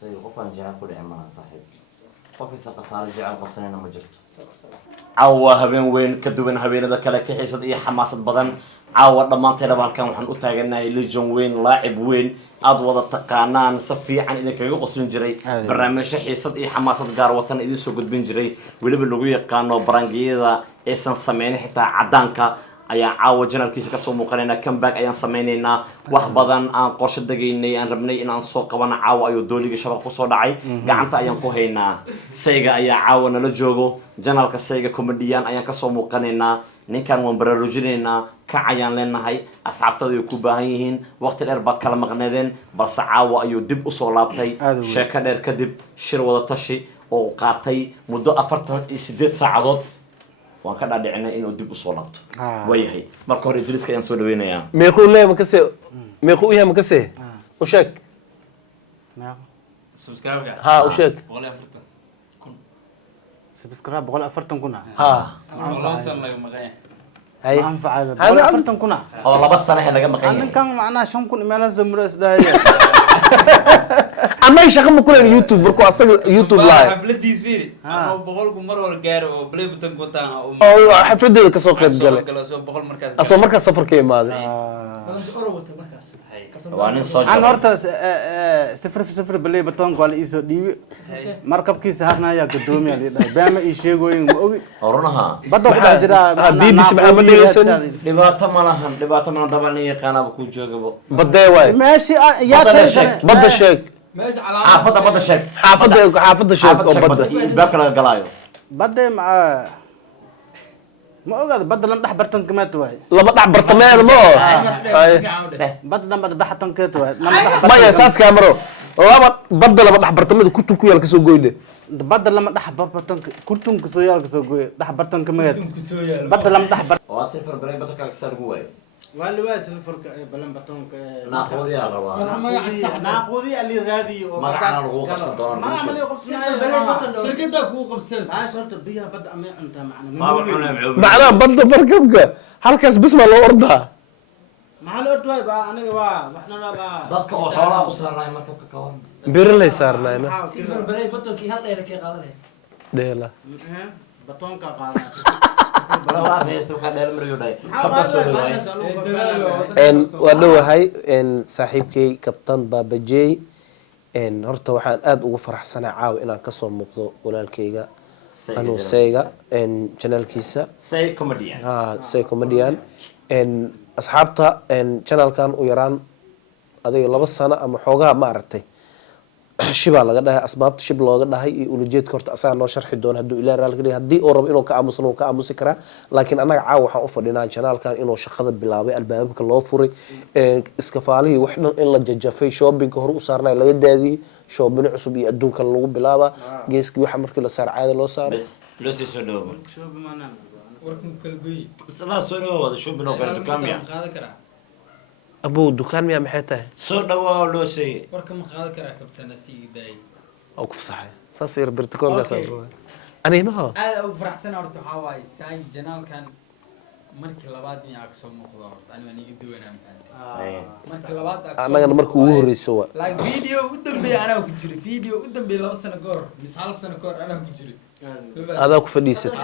سيد قفان جعل كل عمان صاحب قف يسقى صار جعل قفصين ما جبت عوا هبين وين كدوين هبين ذا كلا كحيصد إيه حماسة بدن عوا لما أنت لما كان وحن أتاجنا ليجون وين لاعب وين أضوض التقانان صفي عن إذا كانوا قصين جري برنامج حيصد إيه حماسة جار وطن إذا سوق بنجري ولا باللغوية كانوا برانجيدا إيسان سمعني حتى عدانك ayaan caawa janalkiisa kasoo muuqanaynaa comeback ayaan samaynaynaa wax badan aan qorshe degaynay aan rabnay inaan soo qabano caawa ayuu dooliga shabaq kusoo dhacay gacanta ayaan ku haynaa sayga ayaa caawa nala joogo janalka sayga comedian ayaan kasoo muuqanaynaa ninkan waan baraarujinaynaa kac ayaan leenahay asxaabtada ay ku baahan yihiin waqti dheer baad kala maqneedeen balse caawa ayuu dib usoo laabtay sheeko dheer kadib shir wada tashi oo qaatay muddo 48 saacadood waan ka dhaadhicinay inuu dib u soo laabto wayahay marka hore Idriiska ayaan soo dhaweynayaa meequu leeyahay makase meequu yahay makase u sheeg subscribe ha u sheeg 140 subscribe 140 kuna ha والله سلام يا مغاي hay ما anfacay 140 kuna oo 2 sano naga maqan yahay ninkan macnaa 5 kun meelas damras daaya ama shaqo ma kuleen YouTube markuu asaga YouTube live xafladiis fiiri oo boqolku mar wal gaar oo play button ku taan oo xafladeeda ka soo qayb galay soo boqol markaas asoo markaas safarka imaaday waa nin soo aan jabay horta sifir play button wala iso dhiibi markabkiisa harnaya gadoomiya leedahay baama ii sheegoyin ma ogi horunaha badda waxa jira BBC maxamed dhegeysan dhibaato ma lahan daban yaqaanaba ku joogabo badday way meeshi yaa tahay badda sheeg xaafada sheeg xaafada sheeg oo badda baabka laga galaayo badda ma ogaad badda lam dhax bartan kamaad waay laba dhac bartameed ma oo badda dhanba dhaxtan keet waay maya saas kaamaro laba badda laba dhax bartameed kurtun ku yaal ka soo gooyde badda lama dhax bartan kurtun ku soo yaal ka soo gooy dhax bartan kamaad badda lam dhax waa sifar baray badka ka sar guway wali waa silfarka balan batonka naaqoodi yaa rabaa naaqoodi ali raadi oo magacana lagu qabsan doonaa ma amali qabsanaayo shirkada ku qabsan shorta biyaha badda ama cunta ma waxaan macnaha badda markabka halkaas bis ma loo ordaa maxaa loo ordwaay baa aniga waa waxna baa dadka oo xoolaha u saarnay markabka ka waran beerley saarnayna sifar baray batonkii hal dheer ka qaadanay dheela batonka qaada waa reeso ka dheer mariyo dhay waa dhawahay saaxiibkay kabtan baabajey horta waxaan aad ugu faraxsanaa caawa inaan kasoo muuqdo walaalkayga anuuseyga janaalkiisa say comedian say comedian asxaabta janaalkan u yaraan adiga 2 sano ama xoogaa ma aragtay shibaa laga dhahay asbaabta shib looga dhahay iyo ulajeedka horta asaga noo sharxi doona hadduu ilaa raalka dhigay haddii uu rabo inuu ka aamusno uu ka aamusi karaa laakiin annaga caawa waxaan u fadhinaa janaalkan inuu shaqada bilaabay albaabka loo furay iskafaalihii wax dhan in la jajafay shoppingka hore u saarnay laga daadiyey shopping cusub iyo adduunka lagu bilaabaa geeskii waxa markii la saar caada loo saaro bas loo sii soo dhawo shopping maana warkan kala gooy isla soo dhawo wada shopping oo kala dukaan miya qaadan karaa abuu dukaan miyaa maxay tahay soo dhawo loo sii warkan ma qaadan karaa kabtana sii daay oo ku fasaxay saas yar birtikoolkaas aniimaha aad ugu faraxsan horta waxa waaye saan janaalkan markii labaad in aag soo muuqdo horta aniga niga duwanaa markii labaad annagana markii ugu horeyso waa like video u dambeeyay anaa ku jiray video u dambeeyay 2 sano goor mis hal sano goor anaa ku jiray adaa ku fadhiisatay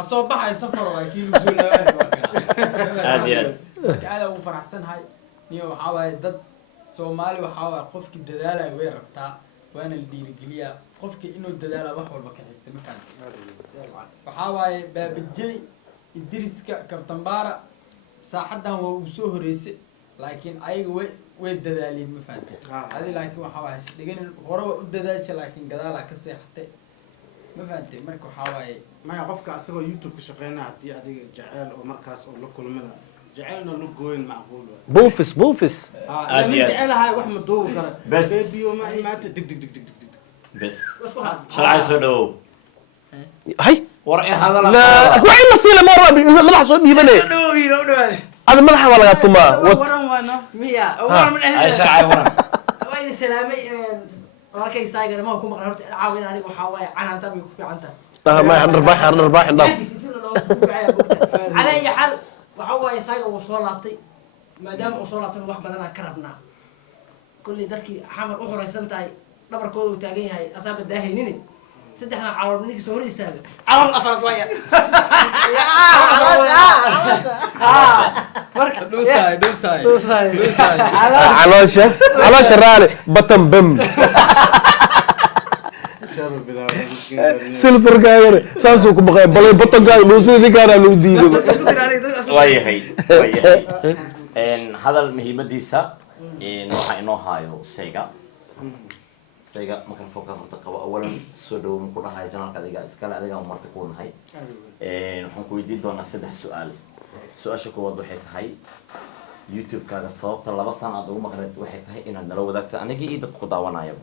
asoo baxay safar waa kii lagu soo laabay aad iyo aad aad ugu faraxsanahay niyo waxa waaye dad Soomaali waxa waaye qofkii dadaalay way rabtaa waana la dhiirigeliyaa qofkii inuu dadaalo wax walba ka xigta ma fahantay waxa waaye baabajey Idriiska kabtanbaara saaxadan waa uu soo horeysay laakiin ayaga way dadaaleen ma fahantay hadi laakiin waxa waaye dhigan hore u dadaashay laakiin gadaal ka seexatay ma fahantay marka waxa waaye ma qofka asagoo YouTube ka shaqeynaa hadii adiga jacayl oo markaas oo la kulmada جعلنا لقوين معقول بوفس بوفس جعلها واحد مدور بس بيبي وما ما دق دق دق دق دق بس شرع سودو هاي ورقي هذا لا اكو عين نصيله مره مدح سو ديبني هذا مدح ولا قطما ورن وانا ميا اول من اي شرع ورن وين سلامي markay saaygar ma ku maqan horta caawin anigu waxa way canaanta bay ku fiicanta ما نربح على اي حال waxa way saaga uu soo laabtay maadaama uu soo laabtana wax badanaa ka rabnaa kulley dadkii xamar u horeysan tahay dhabarkooda uu taagan yahay asaaba daahaynin saddexdan calool ninkii soo hor istaaga calool afraad waaya dhuusaay caloosha raali batan bam silfarkaagana saasuu ku baqay balay batankaaga dhuusada ninkaana lagu diiday waayahay hadal muhiimadiisa waxaa inoo haayo sayga microfonka horta qabo awalan soo dhawo maku dhahayo janaalka adiga iskale adiga marti ku nahay waxaan ku weydiin doonaa 3 su-aal su-aasha koowaad waxay tahay youtube-kaaga sababta 2 sano aad ugu maqneed waxay tahay inaad nala wadaagto anigii iyo dadka ku daawanaya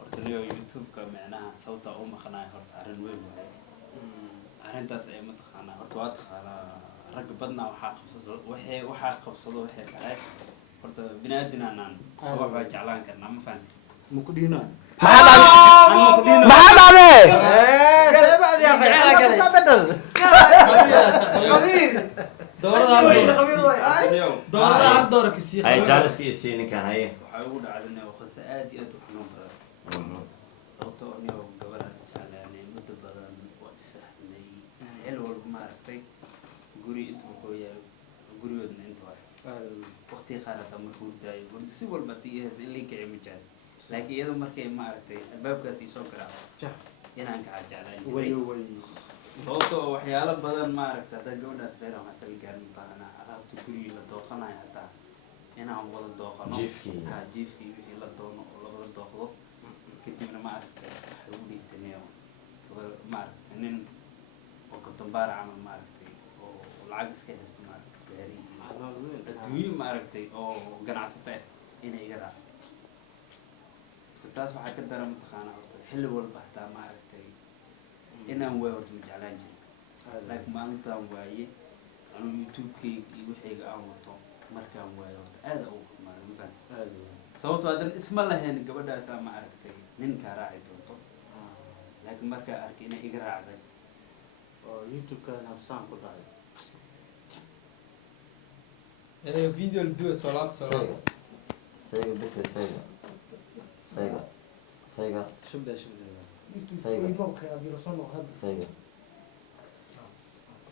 horta niyo youtube-ka macnaha sababta u maqnaayo horta arrin weyn waaye arrintaas ay mataqaanaa horta waa taqaanaa rag badnaa waxaa qabsado waxay tahay horta binaadin aanaan waxbaa jeclaan karnaa ma fahanti مكدينا maxaa dhacday hay jaaliska iyo sii ninkan haye waxay ugu dhacdeen oo qasa aad iyo aad u xanuun badan sababtoo anigo gabadhaas jeclaanay muddo badan waa isfahnay xil walba maaragtay guri inta wuxuu yahay gurigoodna inta waay waqtiga qaar hataa markuu hurdaayo hurda si walba tiihaas in lii kici ma jecel laakiin iyadoo markay maaragtay albaabkaas ii soo garaaco inaan kaca jeclaan jiray sababtoo waxyaalo badan maaragta haddaa gabadhaas dheeran waxaa sala gaarin baahanaa alaabta gurigii la dooqanayo hataa inaan wada dooqano jiifkii wixii la doono oo la wada dooqdo kadibna maaragtay waxay ugu dhiigtaneyo maaragtay nin oo kabtambaara camal maaragtay oo lacag iska haysto maaragtay gaari adduunyo maaragtay oo ganacsata ah inay iga raaco taas waxaa ka dara mataqaanaa horta xilli walba hataa maaragtay inaan waayo horta ma jeclaan jirin laakiin maalintaan waaye anuu youtube-kayga iyo wixayga aan wato markaan waayo horta aada ugu xumaado mafahant sababtoo hadan isma lahayn gabadhaasaa maaragtay ninkaa raaci doonto laakiin markaa arkay inay iga raacday oo youtube-kan habsaan ku dhacay video duo soo laabto sayga bise sayga sayga shubda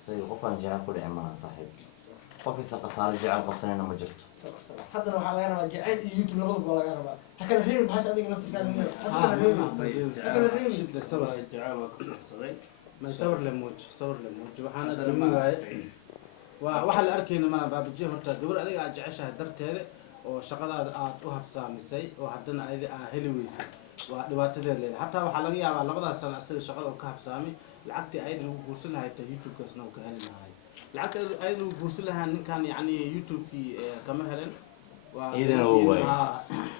sayga qofaan jecel ku dhici malaha saaxiib qofkiisa khasaare jecel qabsanayna ma jirto haddana waxaa laga rabaa jacayl iyo youtube labadaba laga rabaa ha kala reebi bahasha adiga laftirkaaga miya ha kala reebi jecel waa ka qabsaday ما صور لموج waxaan adami waaye waxa la arkayna ma baabajiyo horta gabar adiga aad jeceshahay darteeda oo shaqadaada aad u habsaamisay oo haddana ayda heli weysay waa dhibaatadeeda leedahay hataa waxaa laga yaabaa labadaas sano asaga shaqada uu ka habsaamay lacagtii ayda lagu guursan lahayd ta youtube-kaasna uu ka heli lahay lacagta ayda lagu guursan lahaa ninkan yacni youtube-kii kama helen iyadana waa waaye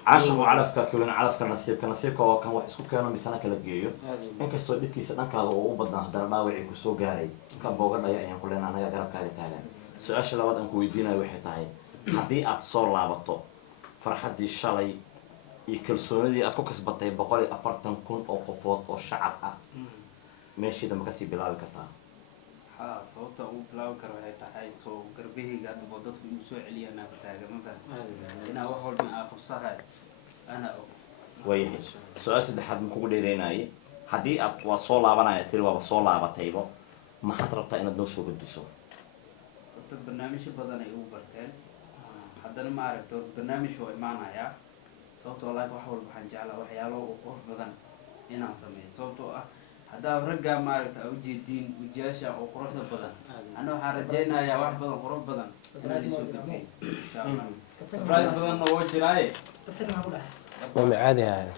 cashigu calafka kulan calafka nasiibka oo kan wax isku keeno misana kala geeyo inkastoo dhibkiisa dhankaada oo u badnaa haddana dhaawacii kusoo gaaray ka booga dhaya ayaan ku leenahay anaga garabkaaga taagan su-aasha labaad aan ku weydiinayo waxay tahay haddii aad soo laabato farxaddii shalay iyo kalsoonidii aad ku kasbatay 140,000 oo qofood oo shacab ah meeshii dambe kasii bilaabi kartaa ها صوته أو بلاو كره تحاي سو قربيه قاعد بودت في مسوع اللي أنا بتاعه مثلا أنا أول من آخر صحة أنا ويه سؤال سيد حد مكوك ديريناي حدي أتواصل لعبنا يتري وبصول لعبة تيبو ما حد ربطة إن الدوسو بدوسو برنامج بدنا يقول برتين حدنا ما عرفت برنامج هو معنا يا صوته الله وحول بحنجاله وحياله وقف بدنا هنا سمي صوته هذا رجع مارك أو جدين وجاشة أو قرص بدن أنا حرجينا يا واحد بدن قرص بدن أنا اللي سويت فيه إن شاء الله سبرايز بدن نوجه راي ما عادي يعني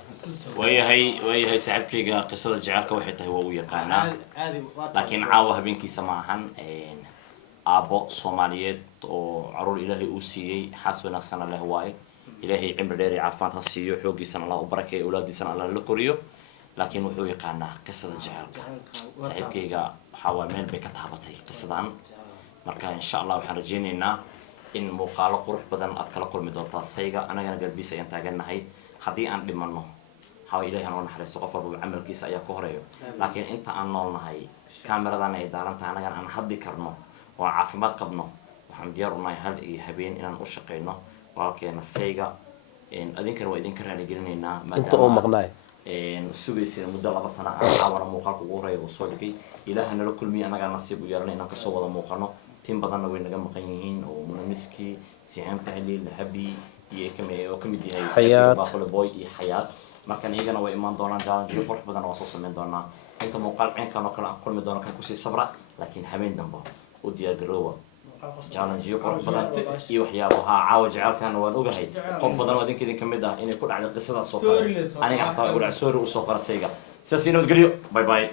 وهي سعبكيga qisada jacaylka waxay tahay waa u yaqaanaa laakiin caawa habeenkiisa ma ahan aabo Soomaaliyeed oo caruur Ilaahay uu siiyay xaas wanaagsan leh waay Ilaahay cimri dheer iyo caafimaad ha siiyo xoogiisana Allah u barakeeyo awlaadiisana Allah la koriyo laakiin wuxuu yaqaanaa qisada jacaylka saaxiibkayga waxa waa meel bay ka taabatay qisadan marka insha Allah waxaan rajaynaynaa in muuqaalo qurux badan aad kala kulmi doontaa sayga anagana garbiisa ayaan taaganahay haddii aan dhimano waxaa Ilaahay hanoo naxariisto qof walba camalkiisa ayaa ku horeeyo laakiin inta aan noolnahay kaamiradan ay daaran tahay anagana aan hadli karno oo caafimaad qabno waxaan diyaar u nahay hal iyo habeen inaan u shaqeyno walaalkeena sayga adinkana waa idinka raaligelinaynaa inta oo maqnaay sugaysa muddo 2 sano ah caawana muuqaalka ugu horeeya uu soo dhigay ilaaha nala kulmiya anagaa nasiib u yeelanay inaan kasoo wada muuqano tin badanna way naga maqan yihiin oo munamiski siyaam tahliil habi iyo kamid yahay Xayaat. baaqule boy iyo xayaat markan iyagana way imaan doonaan challenge qurux badan oo soo sameyn doonaa inta muuqaal ceenkan oo kale aan kulmi doono kan kusii sabra laakiin habeen dambe u diyaar garoowa challenge qurux badan iyo waxyaabaha caawa jecelkan waan ogahay qof badan oo idinka idin kamid ah inay ku dhacday qisadaas soo Sorry, kale le soo aniga qora. xataa ugu dhac soo soo qorasayga sidaas inoo geliyo bye bye